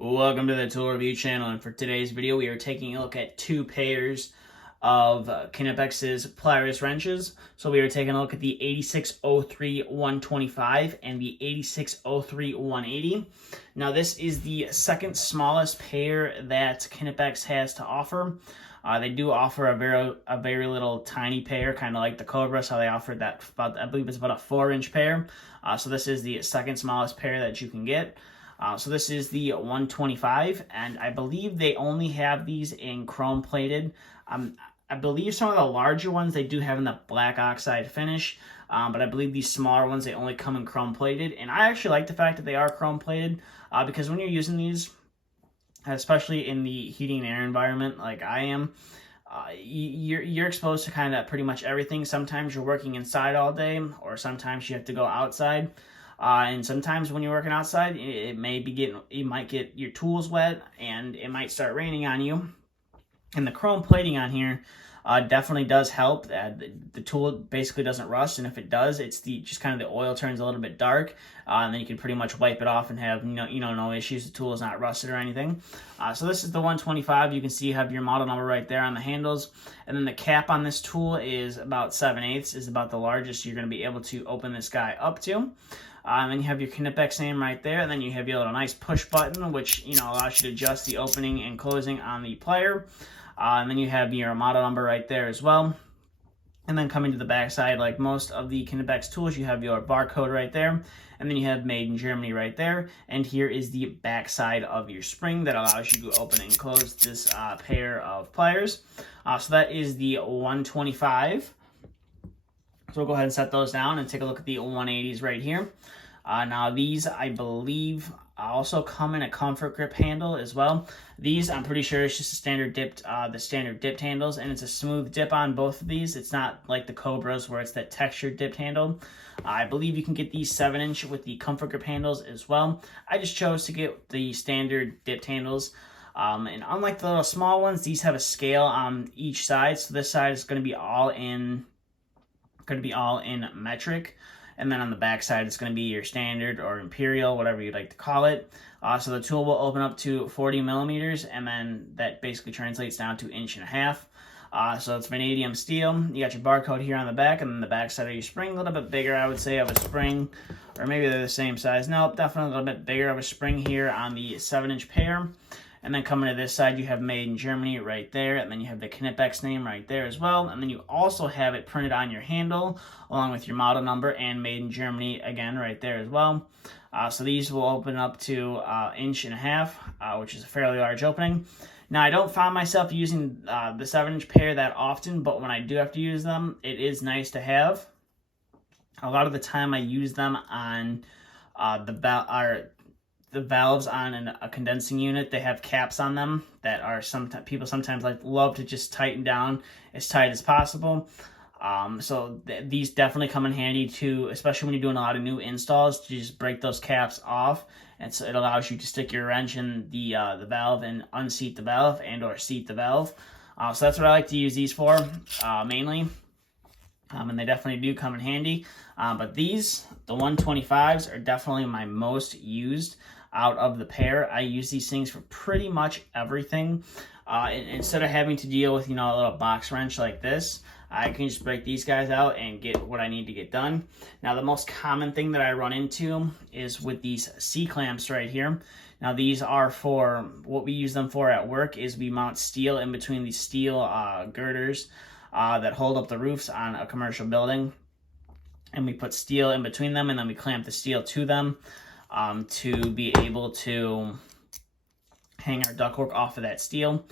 Welcome to the Tool Review channel, and for today's video we are taking a look at two pairs of Knipex's Pliers wrenches. So we are taking a look at the 8603-125 and the 8603-180. Now this is the second smallest pair that Knipex has to offer. They do offer a very little tiny pair, kind of like the Cobra, so they offered that about, I believe it's about a 4-inch pair. So this is the second smallest pair that you can get. So this is the 125, and I believe they only have these in chrome plated. I believe some of the larger ones they do have in the black oxide finish, but I believe these smaller ones they only come in chrome plated. And I actually like the fact that they are chrome plated because when you're using these, especially in the heating and air environment like I am, you're exposed to kind of pretty much everything. Sometimes you're working inside all day, or sometimes you have to go outside. And sometimes when you're working outside, you might get your tools wet, and it might start raining on you. And the chrome plating on here definitely does help. The tool basically doesn't rust, and if it does, it's just kind of the oil turns a little bit dark, and then you can pretty much wipe it off and have no issues. The tool is not rusted or anything. So this is the 125. You can see you have your model number right there on the handles, and then the cap on this tool is about 7/8, is about the largest you're going to be able to open this guy up to. And then you have your Knipex name right there, and then you have your little nice push button, which allows you to adjust the opening and closing on the plier. And then you have your model number right there as well. And then coming to the back side, like most of the Knipex tools, you have your barcode right there, and then you have Made in Germany right there. And here is the back side of your spring that allows you to open and close this pair of pliers. So that is the 125. So we'll go ahead and set those down and take a look at the 180s right here. Now these, I believe, also come in a comfort grip handle as well. These, I'm pretty sure it's just the standard dipped handles, and it's a smooth dip on both of these. It's not like the Cobras where it's that textured dipped handle. I believe you can get these 7-inch with the comfort grip handles as well. I just chose to get the standard dipped handles. And unlike the little small ones, these have a scale on each side. So this side is going to be all in metric. And then on the back side, it's going to be your standard or imperial, whatever you'd like to call it. So the tool will open up to 40 millimeters, and then that basically translates down to 1.5 inches. So it's vanadium steel. You got your barcode here on the back, and then the back side of your spring, a little bit bigger, I would say, of a spring. Or maybe they're the same size. Nope, definitely a little bit bigger of a spring here on the 7-inch pair. And then coming to this side, you have Made in Germany right there, and then you have the Knipex name right there as well. And then you also have it printed on your handle, along with your model number and Made in Germany again right there as well. So these will open up to 1.5 inches, which is a fairly large opening. Now, I don't find myself using the 7-inch pair that often, but when I do have to use them, it is nice to have. A lot of the time, I use them on the valves on a condensing unit. They have caps on them that are people sometimes love to just tighten down as tight as possible. So these definitely come in handy too, especially when you're doing a lot of new installs, to just break those caps off, and so it allows you to stick your wrench in the valve and unseat the valve and or seat the valve. So that's what I like to use these for mainly. And they definitely do come in handy. But these, the 125s, are definitely my most used out of the pair. I use these things for pretty much everything. Instead of having to deal with, a little box wrench like this, I can just break these guys out and get what I need to get done. Now, the most common thing that I run into is with these C-clamps right here. Now, these are for, what we use them for at work is we mount steel in between these steel girders that hold up the roofs on a commercial building. And we put steel in between them, and then we clamp the steel to them to be able to hang our ductwork off of that steel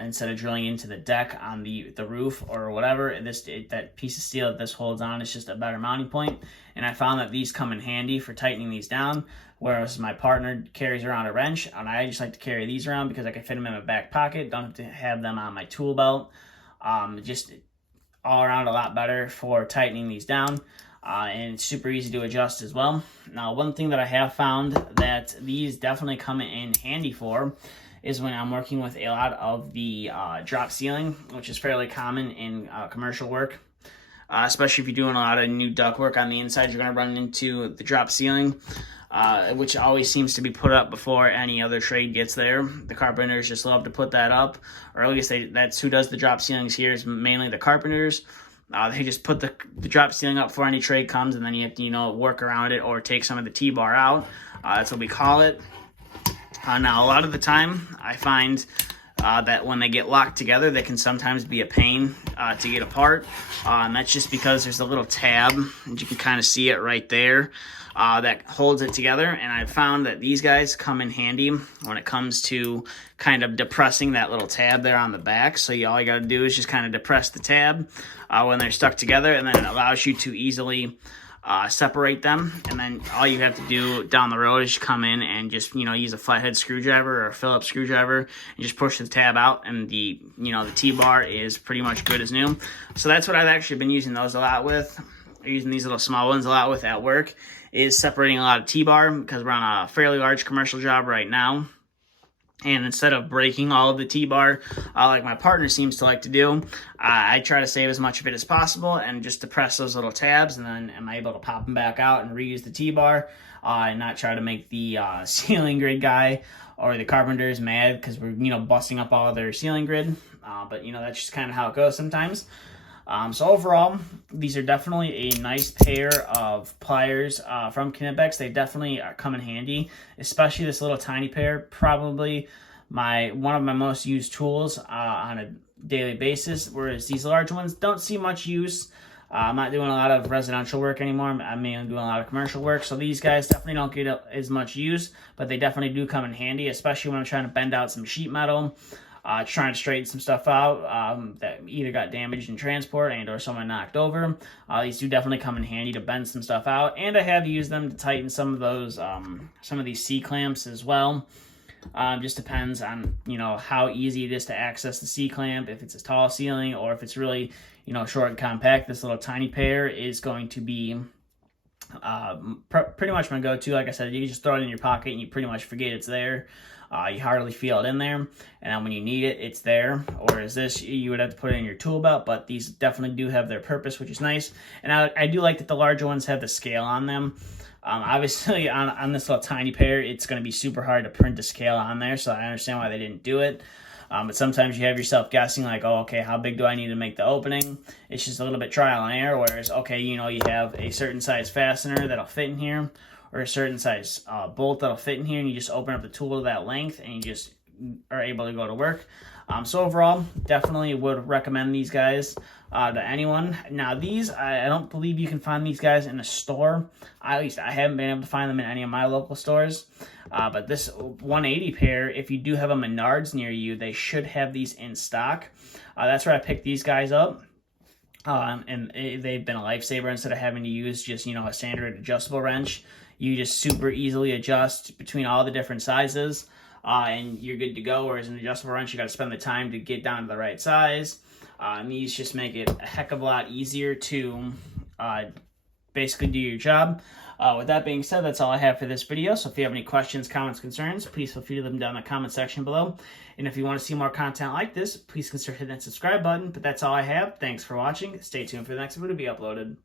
instead of drilling into the deck on the roof or whatever. That piece of steel that this holds on is just a better mounting point. And I found that these come in handy for tightening these down, whereas my partner carries around a wrench, and I just like to carry these around because I can fit them in my back pocket, don't have to have them on my tool belt. Just all around a lot better for tightening these down. And it's super easy to adjust as well. Now, one thing that I have found that these definitely come in handy for is when I'm working with a lot of the drop ceiling, which is fairly common in commercial work. Especially if you're doing a lot of new duct work on the inside, you're going to run into the drop ceiling. which always seems to be put up before any other trade gets there. The carpenters just love to put that up, or at least that's who does the drop ceilings here, is mainly the carpenters. They just put the drop ceiling up before any trade comes, and then you have to, work around it or take some of the T-bar out. That's what we call it. Now, a lot of the time, I find that when they get locked together, they can sometimes be a pain to get apart. And that's just because there's a little tab, and you can kind of see it right there, that holds it together. And I've found that these guys come in handy when it comes to kind of depressing that little tab there on the back. So all you got to do is just kind of depress the tab when they're stuck together, and then it allows you to easily separate them. And then all you have to do down the road is come in and just use a flathead screwdriver or a Phillips screwdriver and just push the tab out, and the the T-bar is pretty much good as new. So that's what I've actually been using those a lot with. Using these little small ones a lot with at work, is separating a lot of T-bar, because we're on a fairly large commercial job right now. And instead of breaking all of the T-bar, like my partner seems to like to do, I try to save as much of it as possible and just depress those little tabs, and then I'm able to pop them back out and reuse the T-bar, and not try to make the ceiling grid guy or the carpenters mad because we're busting up all their ceiling grid. But that's just kind of how it goes sometimes. So overall, these are definitely a nice pair of pliers from Knipex. They definitely come in handy, especially this little tiny pair. Probably one of my most used tools on a daily basis, whereas these large ones don't see much use. I'm not doing a lot of residential work anymore. I'm mainly doing a lot of commercial work, so these guys definitely don't get as much use, but they definitely do come in handy, especially when I'm trying to bend out some sheet metal. Trying to straighten some stuff out that either got damaged in transport or someone knocked over. These do definitely come in handy to bend some stuff out, and I have used them to tighten some of those, some of these C-clamps as well. Just depends on, how easy it is to access the C-clamp, if it's a tall ceiling or if it's really, short and compact. This little tiny pair is going to be pretty much my go-to. Like I said, you just throw it in your pocket and you pretty much forget it's there. You hardly feel it in there, and then when you need it, it's there. Or is this, you would have to put it in your tool belt, but these definitely do have their purpose, which is nice. And I do like that the larger ones have the scale on them. Obviously, on this little tiny pair, it's going to be super hard to print a scale on there, so I understand why they didn't do it. But sometimes you have yourself guessing, like, oh, okay, how big do I need to make the opening? It's just a little bit trial and error, whereas, okay, you have a certain size fastener that'll fit in here, or a certain size bolt that'll fit in here, and you just open up the tool to that length, and you just are able to go to work. So overall, definitely would recommend these guys to anyone. Now these, I don't believe you can find these guys in a store. At least I haven't been able to find them in any of my local stores. But this 180 pair, if you do have a Menards near you, they should have these in stock. That's where I picked these guys up. And they've been a lifesaver instead of having to use just, a standard adjustable wrench. You just super easily adjust between all the different sizes, and you're good to go. Whereas an adjustable wrench, you got to spend the time to get down to the right size. And these just make it a heck of a lot easier to basically do your job. With that being said, that's all I have for this video. So if you have any questions, comments, concerns, please feel free to leave them down in the comment section below. And if you want to see more content like this, please consider hitting that subscribe button. But that's all I have. Thanks for watching. Stay tuned for the next video to be uploaded.